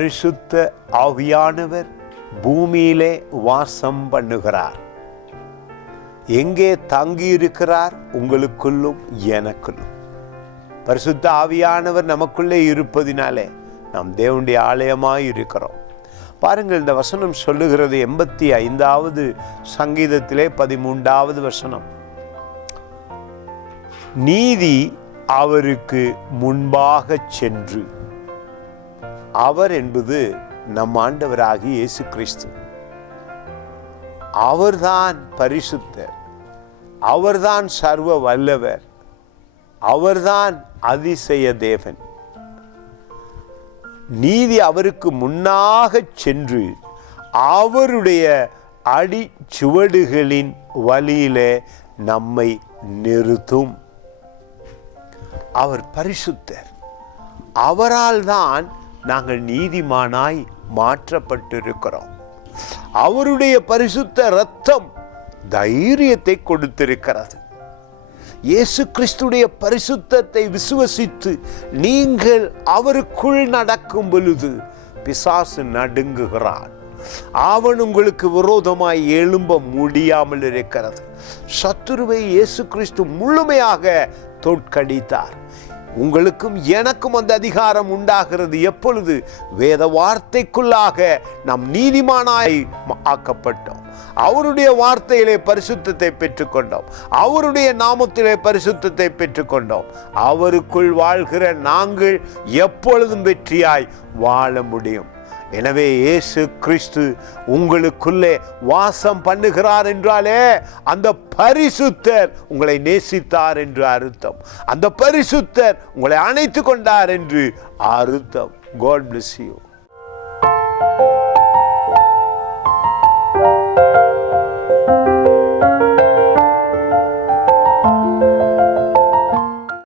பரிசுத்த ஆவியானவர் பூமியிலே வாசம் பண்ணுகிறார். எங்கே தங்கி இருக்கிறார்? உங்களுக்குள்ளும் எனக்குள்ளும். பரிசுத்த ஆவியானவர் நமக்குள்ளே இருப்பதினாலே நாம் தேவனுடைய ஆலயமாய் இருக்கிறோம். பாருங்கள், இந்த வசனம் சொல்லுகிறது 85வது சங்கீதத்திலே 13வது வசனம், நீதி அவருக்கு முன்பாக சென்று. அவர் என்பது நம் ஆண்டவராகிய இயேசு கிறிஸ்து. அவர்தான் பரிசுத்தர், அவர்தான் சர்வ வல்லவர், அவர்தான் அதிசய தேவன். நீதி அவருக்கு முன்னாக சென்று அவருடைய அடிச்சுவடுகளின் வழியிலே நம்மை நிறுத்தும். அவர் பரிசுத்தர். அவரால் தான் நாங்கள் நீதிமானாய் மாற்றப்பட்டிருக்கிறோம். அவருடைய பரிசுத்த இரத்தம் தைரியத்தை கொடுத்திருக்கிறது. இயேசு கிறிஸ்துடைய பரிசுத்தத்தை விசுவசித்து நீங்கள் அவருக்குள் நடக்கும் பொழுது பிசாசு நடுங்குகிறான். அவன் உங்களுக்கு விரோதமாய் எழும்ப முடியாமல் இருக்கிறது. சத்துருவை இயேசு கிறிஸ்து முழுமையாக தோற்கடித்தார். உங்களுக்கும் எனக்கும் அந்த அதிகாரம் உண்டாகிறது. எப்பொழுது? வேத வார்த்தைக்குள்ளாக நாம் நீதிமானாய் ஆக்கப்பட்டோம். அவருடைய வார்த்தையிலே பரிசுத்தத்தை பெற்றுக்கொண்டோம். அவருடைய நாமத்திலே பரிசுத்தத்தை பெற்றுக்கொண்டோம். அவருக்குள் வாழ்கிற நாங்கள் எப்பொழுதும் வெற்றியாய் வாழ முடியும். எனவே இயேசு கிறிஸ்து உங்களுக்குள்ளே வாசம் பண்ணுகிறார் என்றாலே அந்த பரிசுத்தர் உங்களை நேசித்தார் என்று அர்த்தம். அந்த பரிசுத்தர் உங்களை அணைத்து கொண்டார் என்று அர்த்தம். God bless you.